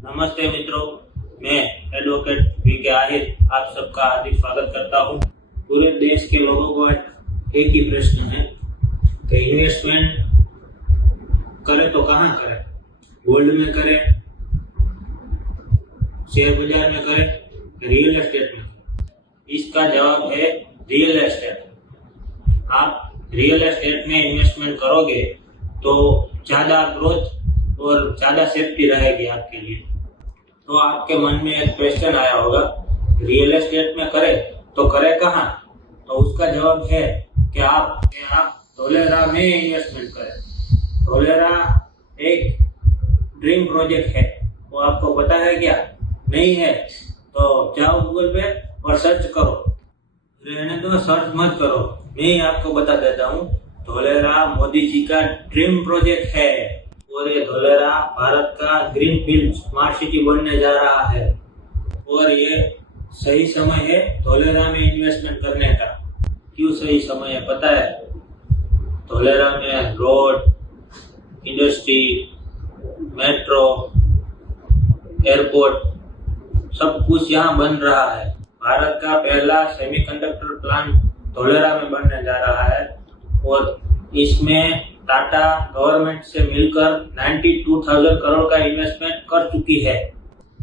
नमस्ते मित्रों, मैं एडवोकेट वीके आहिर आप सबका हार्दिक स्वागत करता हूं। पूरे देश के लोगों को एक ही प्रश्न है कि इन्वेस्टमेंट करें तो कहां करें, गोल्ड में करें, शेयर बाजार में करें, रियल एस्टेट में। इसका जवाब है रियल एस्टेट। आप रियल एस्टेट में इन्वेस्टमेंट करोगे तो ज़्यादा ग्रोथ और ज़्यादा सेफ्टी रहेगी आपके लिए। तो आपके मन में एक क्वेश्चन आया होगा, रियल एस्टेट में करें तो करें कहाँ? तो उसका जवाब है कि आप धोलेरा में इन्वेस्टमेंट करें। धोलेरा एक ड्रीम प्रोजेक्ट है, वो आपको पता है क्या? नहीं है तो जाओ गूगल पे और सर्च करो। रहने दो, सर्च मत करो, मैं ही आपको बता देता हूँ। धोलेरा मोदी जी का ड्रीम प्रोजेक्ट है और ये धोलेरा भारत का ग्रीन फील्ड स्मार्ट सिटी बनने जा रहा है और ये सही समय है धोलेरा में इन्वेस्टमेंट करने का। क्यों सही समय है पता है? धोलेरा में रोड, इंडस्ट्री, मेट्रो, एयरपोर्ट सब कुछ यहाँ बन रहा है। भारत का पहला सेमीकंडक्टर प्लांट धोलेरा में बनने जा रहा है और इसमें टाटा गवर्नमेंट से मिलकर 92,000 करोड़ का इन्वेस्टमेंट कर चुकी है।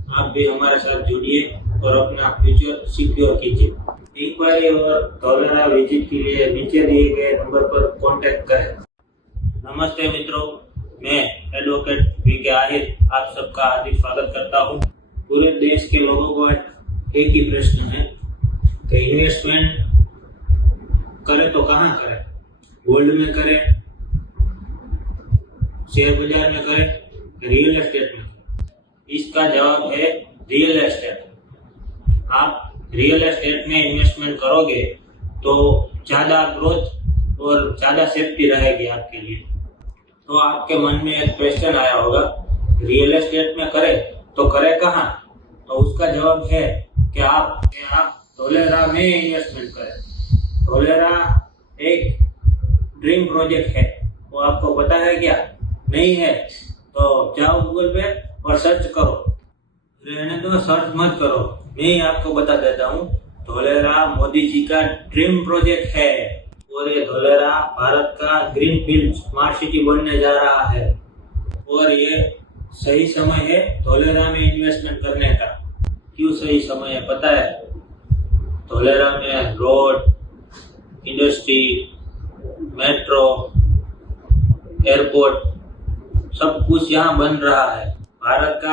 आप भी हमारे साथ जुड़िए और अपना फ्यूचर सिक्योर कीजिए। इंक्वायरी और धोलेरा विजिट के लिए नीचे दिए गए नंबर पर कांटेक्ट करें। नमस्ते मित्रों, मैं एडवोकेट वीके आहिर आप सबका हार्दिक स्वागत करता हूं। पूरे देश के लोगों को एक ही प्रश्न है कि इन्वेस्टमेंट करें तो कहां करें, गोल्ड में करें, शेयर बाजार में करें, रियल एस्टेट में। इसका जवाब है रियल एस्टेट। आप रियल एस्टेट में इन्वेस्टमेंट करोगे तो ज़्यादा ग्रोथ और ज़्यादा सेफ्टी रहेगी आपके लिए। तो आपके मन में एक क्वेश्चन आया होगा, रियल एस्टेट में करें तो करें कहाँ? तो उसका जवाब है कि आप धोलेरा में इन्वेस्टमेंट करें। धोलेरा एक ड्रीम प्रोजेक्ट है, वो आपको पता है क्या? नहीं है तो जाओ गूगल पे और सर्च करो। रहने दो, सर्च मत करो, मैं ही आपको बता देता हूँ। धोलेरा मोदी जी का ड्रीम प्रोजेक्ट है और ये धोलेरा भारत का ग्रीन फील्ड स्मार्ट सिटी बनने जा रहा है और ये सही समय है धोलेरा में इन्वेस्टमेंट करने का। क्यों सही समय है पता है? धोलेरा में रोड, इंडस्ट्री, मेट्रो, एयरपोर्ट सब कुछ यहाँ बन रहा है। भारत का